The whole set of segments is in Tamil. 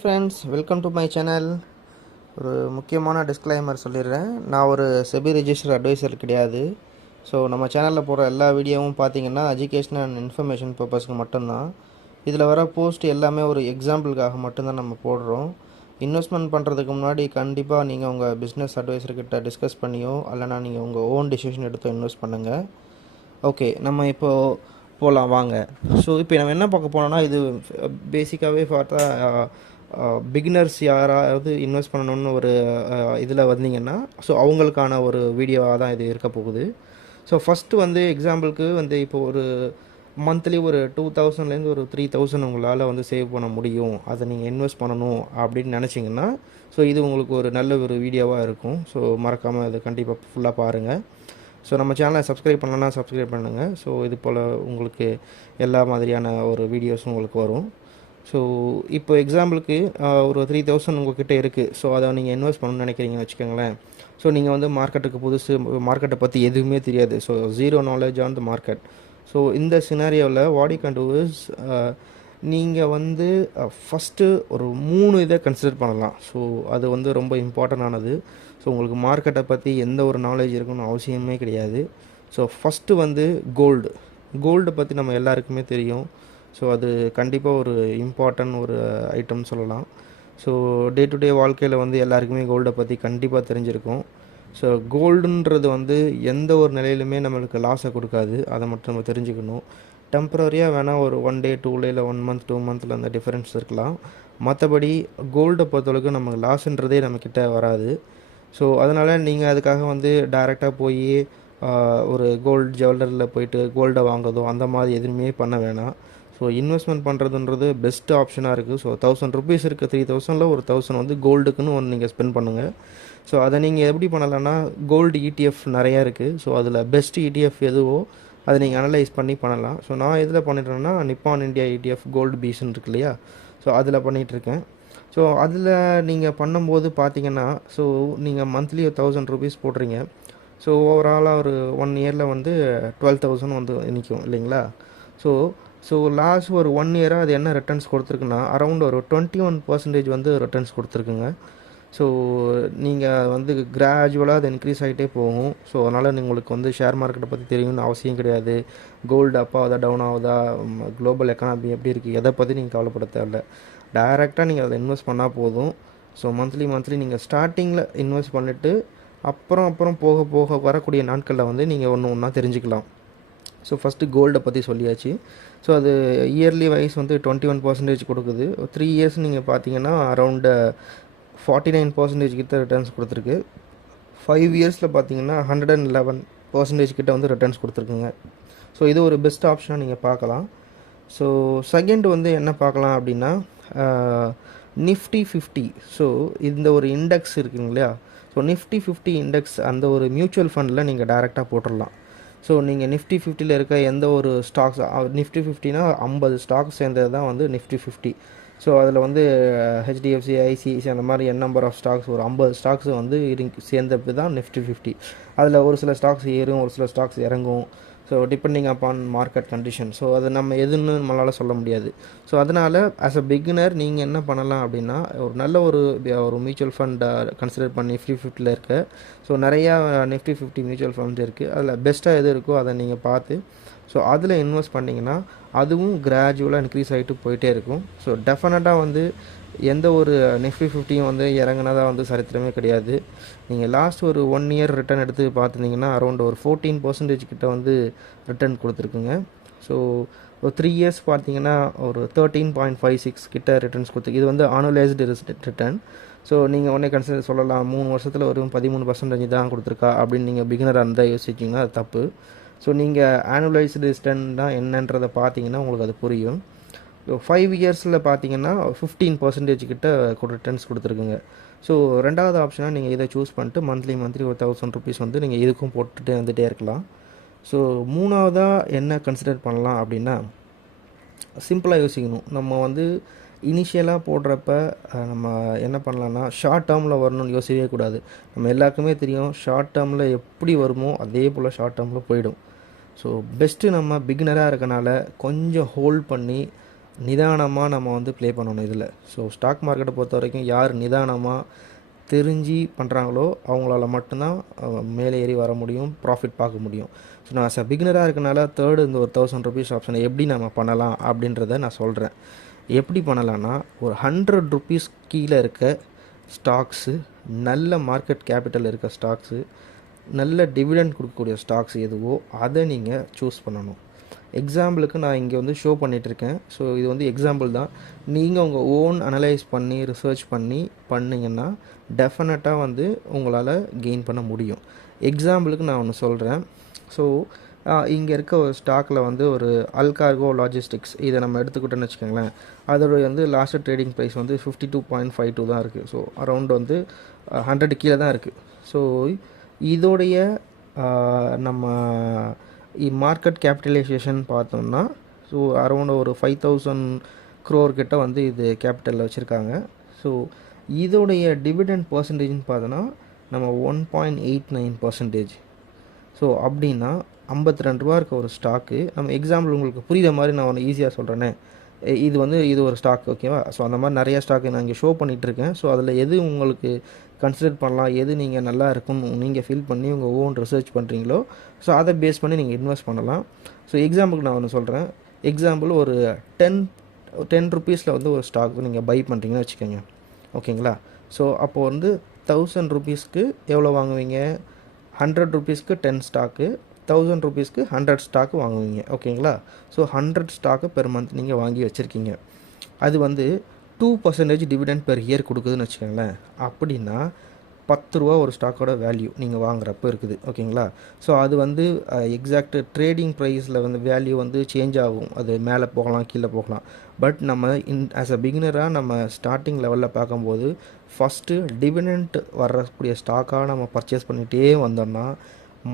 Friends, welcome to my channel. ஒரு முக்கியமான டிஸ்க்ளைமர் சொல்லிடுறேன். நான் ஒரு செபி ரெஜிஸ்டர் அட்வைசர் கிடையாது. ஸோ நம்ம சேனலில் போடுற எல்லா வீடியோவும் பார்த்தீங்கன்னா எஜுகேஷன் அண்ட் இன்ஃபர்மேஷன் பர்பஸ்க்கு மட்டும்தான். இதில் வர போஸ்ட் எல்லாமே ஒரு எக்ஸாம்பிளுக்காக மட்டும்தான் நம்ம போடுறோம். இன்வெஸ்ட்மெண்ட் பண்ணுறதுக்கு முன்னாடி கண்டிப்பாக நீங்கள் உங்கள் பிஸ்னஸ் அட்வைசர்கிட்ட டிஸ்கஸ் பண்ணியோ இல்லைனா நீங்கள் உங்கள் ஓன் டிசிஷன் எடுத்து இன்வெஸ்ட் பண்ணுங்கள். ஓகே, நம்ம இப்போது போகலாம் வாங்க. ஸோ இப்போ நம்ம என்ன பார்க்க போனோம்னா, இது பேசிக்காகவே பார்த்தா பிகினர்ஸ் யாராவது இன்வெஸ்ட் பண்ணணும்னு ஒரு இதில் வந்தீங்கன்னா, ஸோ அவங்களுக்கான ஒரு வீடியோவாக தான் இது இருக்க போகுது. ஸோ ஃபஸ்ட்டு வந்து எக்ஸாம்பிளுக்கு வந்து இப்போ ஒரு மந்த்லி ஒரு 2000லேருந்து ஒரு 3000 உங்களால் வந்து சேவ் பண்ண முடியும், அதை நீங்கள் இன்வெஸ்ட் பண்ணணும் அப்படின்னு நினச்சிங்கன்னா, ஸோ இது உங்களுக்கு ஒரு நல்ல ஒரு வீடியோவாக இருக்கும். ஸோ மறக்காமல் அதை கண்டிப்பாக ஃபுல்லாக பாருங்கள். ஸோ நம்ம சேனலை சப்ஸ்கிரைப் பண்ணலன்னா சப்ஸ்கிரைப் பண்ணுங்கள். ஸோ இது போல் உங்களுக்கு எல்லா மாதிரியான ஒரு வீடியோஸும் உங்களுக்கு வரும். ஸோ இப்போ எக்ஸாம்பிளுக்கு ஒரு 3000 உங்கள்கிட்ட இருக்குது. ஸோ அதை நீங்கள் இன்வெஸ்ட் பண்ணணும்னு நினைக்கிறீங்கன்னு வச்சுக்கோங்களேன். ஸோ நீங்கள் வந்து மார்க்கெட்டுக்கு புதுசு, மார்க்கெட்டை பற்றி எதுவுமே தெரியாது. So zero knowledge on the market. So இந்த சினாரியோவில் what you can do is, நீங்கள் வந்து ஃபஸ்ட்டு ஒரு 3 இதை கன்சிடர் பண்ணலாம். ஸோ அது வந்து ரொம்ப இம்பார்ட்டண்டானது. ஸோ உங்களுக்கு மார்க்கெட்டை பற்றி எந்த ஒரு நாலேஜ் இருக்கணும்னு அவசியமே கிடையாது. ஸோ ஃபஸ்ட்டு வந்து கோல்டு பற்றி நம்ம எல்லாருக்குமே தெரியும். ஸோ அது கண்டிப்பாக ஒரு இம்பார்ட்டன்ட் ஒரு ஐட்டம்னு சொல்லலாம். ஸோ டே டு டே வாழ்க்கையில் வந்து எல்லாருக்குமே கோல்டை பற்றி கண்டிப்பாக தெரிஞ்சிருக்கும். ஸோ கோல்டுன்றது வந்து எந்த ஒரு நிலையிலுமே நம்மளுக்கு லாஸை கொடுக்காது. அதை மட்டும் நம்ம தெரிஞ்சுக்கணும். டெம்பரரியாக வேணால் ஒரு 1 day 2 day இல்லை 1 month 2 months அந்த டிஃப்ரென்ஸ் இருக்கலாம். மற்றபடி கோல்டை பொறுத்தளவுக்கு நமக்கு லாஸுன்றதே நம்மக்கிட்ட வராது. ஸோ அதனால் நீங்கள் அதுக்காக வந்து டைரெக்டாக போய் ஒரு கோல்டு ஜுவல்லரியில் போயிட்டு கோல்டை வாங்குறதோ அந்த மாதிரி எதுவுமே பண்ண வேணாம். ஸோ இன்வெஸ்ட்மெண்ட் பண்ணுறதுன்றது பெஸ்ட் ஆப்ஷனாக இருக்குது. ஸோ 1000 rupees இருக்குது, 3000ல் ஒரு 1000 வந்து கோல்டுக்குன்னு ஒன்று நீங்கள் ஸ்பெண்ட் பண்ணுங்கள். ஸோ அதை நீங்கள் எப்படி பண்ணலான்னா, கோல்டு இடிஎஃப் நிறையா இருக்குது. ஸோ அதில் பெஸ்ட் இடிஎஃப் எதுவோ அதை நீங்கள் அனலைஸ் பண்ணி பண்ணலாம். ஸோ நான் எதில் பண்ணிட்டேன்னா, நிப்பான் இந்தியா இடிஎஃப் கோல்டு பீஸ்ன்னு இருக்கு இல்லையா, ஸோ அதில் பண்ணிகிட்ருக்கேன். ஸோ அதில் நீங்கள் பண்ணும்போது பார்த்தீங்கன்னா, ஸோ நீங்கள் மந்த்லி 1000 rupees போடுறீங்க. ஸோ ஓவராலாக ஒரு 1 yearல் வந்து 12,000 வந்து நிற்கும் இல்லைங்களா. ஸோ லாஸ்ட் ஒரு 1 year-ஆக அது என்ன ரிட்டர்ன்ஸ் கொடுத்துருக்குன்னா, அரௌண்ட் ஒரு 21% வந்து ரிட்டர்ன்ஸ் கொடுத்துருக்குங்க. ஸோ நீங்கள் வந்து கிராஜுவலாக அது இன்க்ரீஸ் ஆகிட்டே போகும். ஸோ அதனால் உங்களுக்கு வந்து ஷேர் மார்க்கெட்டை பற்றி தெரியும்னு அவசியம் கிடையாது. கோல்டு அப் ஆகுதா டவுன் ஆகுதா, குளோபல் எக்கானமி எப்படி இருக்குது, எதை பற்றி நீங்கள் கவலைப்பட தேவையில்ல. டைரெக்டாக நீங்கள் அதை இன்வெஸ்ட் பண்ணால் போதும். ஸோ மந்த்லி நீங்கள் ஸ்டார்டிங்கில் இன்வெஸ்ட் பண்ணிவிட்டு அப்புறம் போக போக வரக்கூடிய நாட்களில் வந்து நீங்கள் ஒன்று ஒன்றா தெரிஞ்சுக்கலாம். ஸோ ஃபஸ்ட்டு கோல்டை பற்றி சொல்லியாச்சு. ஸோ அது இயர்லி வைஸ் வந்து 21% கொடுக்குது. 3 years நீங்கள் பார்த்தீங்கன்னா அரௌண்டு 49% கிட்ட ரிட்டர்ன்ஸ் கொடுத்துருக்கு. 5 yearsல் பார்த்தீங்கன்னா 111% கிட்ட வந்து ரிட்டர்ன்ஸ் கொடுத்துருக்குங்க. ஸோ இது ஒரு பெஸ்ட் ஆப்ஷனாக நீங்கள் பார்க்கலாம். ஸோ செகண்ட் வந்து என்ன பார்க்கலாம் அப்படின்னா, நிஃப்டி 50. ஸோ இந்த ஒரு இண்டெக்ஸ் இருக்குங்க இல்லையா, ஸோ நிஃப்டி 50 இண்டெக்ஸ் அந்த ஒரு மியூச்சுவல் ஃபண்டில் நீங்கள் டைரெக்டாக போட்டுடலாம். ஸோ நீங்கள் நிஃப்டி 50ல் இருக்க எந்த ஒரு ஸ்டாக்ஸ், நிஃப்டி 50னா 50 ஸ்டாக்ஸ் சேர்ந்தது தான் வந்து நிஃப்டி 50. ஸோ அதில் வந்து ஹெச்டிஎஃப்சி, ஐசிஐசி அந்த மாதிரி நம்பர் ஆஃப் ஸ்டாக்ஸ், ஒரு 50 ஸ்டாக்ஸ் வந்து சேர்ந்தது தான் நிஃப்டி 50. அதில் ஒரு சில ஸ்டாக்ஸ் ஏறும், ஒரு சில ஸ்டாக்ஸ் இறங்கும். So depending upon market condition. So அது நம்ம எதுன்னு நம்மளால் சொல்ல முடியாது. ஸோ அதனால் ஆஸ் அ பிகினர் நீங்கள் என்ன பண்ணலாம் அப்படின்னா, ஒரு நல்ல ஒரு மியூச்சுவல் ஃபண்டை கன்சிடர் பண்ணி நிஃப்டி 50ல் இருக்க, ஸோ நிறையா நிஃப்டி 50 மியூச்சுவல் ஃபண்ட்ஸ் இருக்குது. அதில் பெஸ்ட்டாக எது இருக்கோ அதை நீங்கள் பார்த்து ஸோ அதில் இன்வெஸ்ட் பண்ணிங்கன்னா அதுவும் கிராஜுவலாக இன்க்ரீஸ் ஆகிட்டு போயிட்டே இருக்கும். ஸோ டெஃபினட்டாக வந்து எந்த ஒரு நிஃப்டி 50யும் வந்து இறங்குனதாக வந்து சரித்திரமே கிடையாது. நீங்கள் லாஸ்ட் ஒரு 1 year ரிட்டர்ன் எடுத்து பார்த்துருந்தீங்கன்னா அரௌண்ட் ஒரு 14% கிட்ட வந்து ரிட்டர்ன் கொடுத்துருக்குங்க. ஸோ ஒரு 3 years பார்த்தீங்கன்னா ஒரு 13.56 கிட்ட ரிட்டர்ன்ஸ் கொடுத்துருக்கு. இது வந்து ஆனுவலைஸ்டு ரிட்டர்ன். ஸோ நீங்கள் உடனே கன்சிடர் சொல்லலாம், 3 வருஷத்தில் ஒரு 13% தான் கொடுத்துருக்கா அப்படின்னு நீங்கள் பிகினராக இருந்தால் யோசிச்சிங்கன்னா அது தப்பு. ஸோ நீங்கள் ஆனுவலைஸ்டு ரிட்டர்ன்னா என்னன்றதை பார்த்தீங்கன்னா உங்களுக்கு அது புரியும். 5 yearsல் பார்த்தீங்கன்னா 15% கிட்ட ரிட்டர்ன்ஸ் கொடுத்துருக்குங்க. ஸோ ரெண்டாவது ஆப்ஷனாக நீங்கள் இதை சூஸ் பண்ணிட்டு மந்த்லி ஒரு 1000 rupees வந்து நீங்கள் இதுக்கும் போட்டுகிட்டே வந்துகிட்டே இருக்கலாம். ஸோ மூணாவதாக என்ன கன்சிடர் பண்ணலாம் அப்படின்னா, சிம்பிளாக யோசிக்கணும். நம்ம வந்து இனிஷியலாக போடுறப்ப நம்ம என்ன பண்ணலான்னா, ஷார்ட் டேர்மில் வரணும்னு யோசிக்கவே கூடாது. நம்ம எல்லாருக்குமே தெரியும், ஷார்ட் டேர்மில் எப்படி வருமோ அதே போல் ஷார்ட் டேர்மில் போயிடும். ஸோ பெஸ்ட்டு நம்ம பிகினராக இருக்கனால கொஞ்சம் ஹோல்ட் பண்ணி நிதானமாக நம்ம வந்து ப்ளே பண்ணணும் இதில். ஸோ ஸ்டாக் மார்க்கெட்டை பொறுத்த வரைக்கும் யார் நிதானமாக தெரிஞ்சு பண்ணுறாங்களோ அவங்களால மட்டும்தான் மேலே ஏறி வர முடியும், ப்ராஃபிட் பார்க்க முடியும். ஸோ நான் ஆஸ் அ பிகினராக இருக்கனால தேர்டு இந்த ஒரு ₹1000 ஆப்ஷனை எப்படி நம்ம பண்ணலாம் அப்படின்றத நான் சொல்கிறேன். எப்படி பண்ணலான்னா, ஒரு ₹100 கீழே இருக்க ஸ்டாக்ஸு, நல்ல மார்க்கெட் கேபிட்டல் இருக்க ஸ்டாக்ஸு, நல்ல டிவிடெண்ட் கொடுக்கக்கூடிய ஸ்டாக்ஸ் எதுவோ அதை நீங்கள் சூஸ் பண்ணணும். எக்ஸாம்பிளுக்கு நான் இங்கே வந்து ஷோ பண்ணிகிட்ருக்கேன். ஸோ இது வந்து எக்ஸாம்பிள் தான். நீங்கள் உங்கள் ஓன் அனலைஸ் பண்ணி ரிசர்ச் பண்ணி பண்ணிங்கன்னா டெஃபினட்டாக வந்து உங்களால் கெயின் பண்ண முடியும். எக்ஸாம்பிளுக்கு நான் ஒன்று சொல்கிறேன். ஸோ இங்கே இருக்க ஒரு ஸ்டாக்கில் வந்து ஒரு அல்கார்கோ லாஜிஸ்டிக்ஸ் இதை நம்ம எடுத்துக்கிட்டோன்னு வச்சுக்கோங்களேன். அதோடைய வந்து லாஸ்ட்டு ட்ரேடிங் ப்ரைஸ் வந்து 52.52 தான் இருக்குது. ஸோ அரௌண்ட் வந்து 100 கீழே தான் இருக்குது. ஸோ இதோடைய நம்ம மார்க்கெட் கேபிட்டலைசேஷன் பார்த்தோம்னா ஸோ அரௌண்ட் ஒரு 5000 crore கிட்ட வந்து இது கேபிட்டலில் வச்சுருக்காங்க. ஸோ இதோடைய டிவிடெண்ட் பர்சன்டேஜ்னு பார்த்தோன்னா நம்ம 1.89%. ஸோ அப்படின்னா ₹52 இருக்க ஒரு ஸ்டாக்கு, நம்ம எக்ஸாம்பிள் உங்களுக்கு புரிகிற மாதிரி நான் ஒன்று ஈஸியாக சொல்கிறேனே, இது ஒரு ஸ்டாக், ஓகேவா? ஸோ அந்த மாதிரி நிறையா ஸ்டாக்கு நான் இங்கே ஷோ பண்ணிகிட்ருக்கேன். ஸோ அதில் எது உங்களுக்கு கன்சிடர் பண்ணலாம், எது நீங்கள் நல்லா இருக்குன்னு நீங்கள் ஃபீல் பண்ணி உங்கள் ஓன் ரிசர்ச் பண்ணுறீங்களோ ஸோ அதை பேஸ் பண்ணி நீங்கள் இன்வெஸ்ட் பண்ணலாம். ஸோ எக்ஸாம்பிளுக்கு நான் ஒன்று சொல்கிறேன். எக்ஸாம்பிள் ஒரு ₹10 வந்து ஒரு ஸ்டாக் நீங்கள் பை பண்ணுறீங்கன்னு வச்சுக்கோங்க, ஓகேங்களா? ஸோ அப்போது வந்து ₹1000 எவ்வளோ வாங்குவீங்க? ₹100 10 ஸ்டாக்கு, ₹1000 100 ஸ்டாக்கு வாங்குவீங்க, ஓகேங்களா? ஸோ 100 ஸ்டாக்கு பெர் மந்த் நீங்கள் வாங்கி வச்சுருக்கீங்க. அது வந்து 2% டிவிடெண்ட் பெர் இயர் கொடுக்குதுன்னு வச்சுக்கோங்களேன். அப்படின்னா ₹10 ஒரு ஸ்டாக்கோட வேல்யூ நீங்கள் வாங்குறப்போ இருக்குது, ஓகேங்களா? ஸோ அது வந்து எக்ஸாக்ட் ட்ரேடிங் ப்ரைஸில் வந்து வேல்யூ வந்து சேஞ்ச் ஆகும். அது மேலே போகலாம், கீழே போகலாம். பட் நம்ம ஆஸ் அ பிகினராக நம்ம ஸ்டார்டிங் லெவலில் பார்க்கும்போது ஃபஸ்ட்டு டிவிடெண்ட் வரக்கூடிய ஸ்டாக்காக நம்ம பர்ச்சேஸ் பண்ணிகிட்டே வந்தோம்னா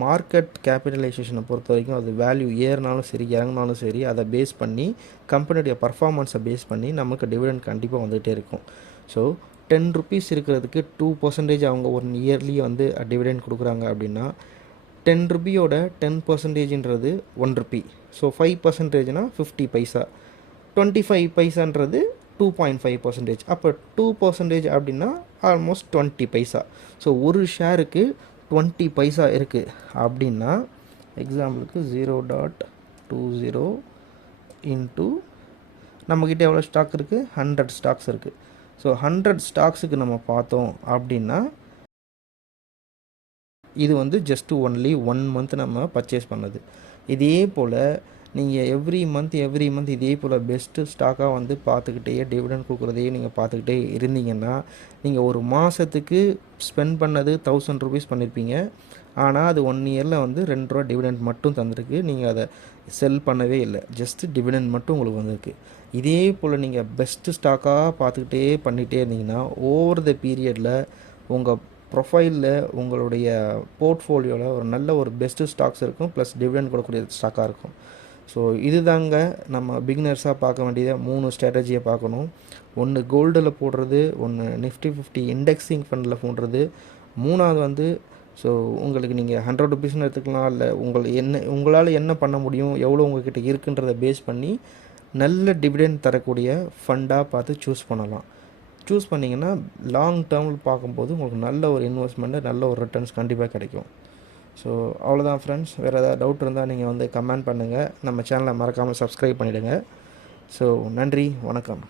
மார்க்கெட் கேபிட்டலைசேஷனை பொறுத்த வரைக்கும் அது வேல்யூ ஏறினாலும் சரி இறங்கினாலும் சரி அதை பேஸ் பண்ணி கம்பெனியுடைய பர்ஃபார்மன்ஸை பேஸ் பண்ணி நமக்கு டிவிடெண்ட் கண்டிப்பாக வந்துகிட்டே இருக்கும். ஸோ ₹10 இருக்கிறதுக்கு 2% அவங்க ஒரு இயர்லி வந்து டிவிடெண்ட் கொடுக்குறாங்க அப்படின்னா ₹10ோட 10%ன்றது ₹1. ஸோ 5%னா 50 பைசா, 25 பைசான்றது 2.5%. அப்போ 2% அப்படின்னா ஆல்மோஸ்ட் 20 பைசா. ஸோ ஒரு ஷேருக்கு 20 பைசா இருக்குது அப்படின்னா எக்ஸாம்பிளுக்கு 0.20 இன்ட்டு நம்மக்கிட்ட எவ்வளோ ஸ்டாக் இருக்குது? 100 ஸ்டாக்ஸ் இருக்குது. ஸோ 100 ஸ்டாக்ஸுக்கு நம்ம பார்த்தோம் அப்படின்னா இது வந்து ஜஸ்ட் ஒன்லி 1 மந்த் நம்ம பர்ச்சேஸ் பண்ணது. இதே போல் நீங்கள் எவ்ரி மந்த் இதே போல் பெஸ்ட்டு ஸ்டாக்காக வந்து பார்த்துக்கிட்டே டிவிடெண்ட் கொடுக்குறதையே நீங்கள் பார்த்துக்கிட்டே இருந்தீங்கன்னா நீங்கள் ஒரு மாதத்துக்கு ஸ்பெண்ட் பண்ணது ₹1000 பண்ணியிருப்பீங்க. ஆனால் அது 1 இயரில் வந்து ₹2 டிவிடெண்ட் மட்டும் தந்திருக்கு. நீங்கள் அதை செல் பண்ணவே இல்லை, ஜஸ்ட்டு டிவிடெண்ட் மட்டும் உங்களுக்கு வந்திருக்கு. இதே போல் நீங்கள் பெஸ்ட்டு ஸ்டாக்காக பார்த்துக்கிட்டே பண்ணிகிட்டே இருந்தீங்கன்னா ஓவர் த பீரியடில் உங்கள் ப்ரொஃபைலில் உங்களுடைய போர்ட்ஃபோலியோவில் ஒரு நல்ல ஒரு பெஸ்ட்டு ஸ்டாக்ஸ் இருக்கும், ப்ளஸ் டிவிடெண்ட் கொடுக்கக்கூடிய ஸ்டாக்காக இருக்கும். ஸோ இது தாங்க நம்ம பிகினர்ஸாக பார்க்க வேண்டியதை 3 ஸ்ட்ராட்டஜியை பார்க்கணும். ஒன்று கோல்டில் போடுறது, ஒன்று நிஃப்டி 50 இண்டெக்ஸிங் ஃபண்டில் போடுறது, 3வது வந்து ஸோ உங்களுக்கு நீங்கள் ₹100 எடுத்துக்கலாம், இல்லை உங்களால் என்ன பண்ண முடியும், எவ்வளோ உங்கள்கிட்ட இருக்குன்றதை பேஸ் பண்ணி நல்ல டிவிடெண்ட் தரக்கூடிய ஃபண்டாக பார்த்து சூஸ் பண்ணலாம். சூஸ் பண்ணிங்கன்னா லாங் டேர்மில் பார்க்கும்போது உங்களுக்கு நல்ல ஒரு இன்வெஸ்ட்மெண்ட்டு, நல்ல ஒரு ரிட்டர்ன்ஸ் கண்டிப்பாக கிடைக்கும். ஸோ அவ்வளோதான் ஃப்ரெண்ட்ஸ். வேறு ஏதாவது டவுட் இருந்தால் நீங்கள் வந்து கமெண்ட் பண்ணுங்கள். நம்ம சேனலை மறக்காமல் சப்ஸ்கிரைப் பண்ணிவிடுங்க. ஸோ நன்றி, வணக்கம்.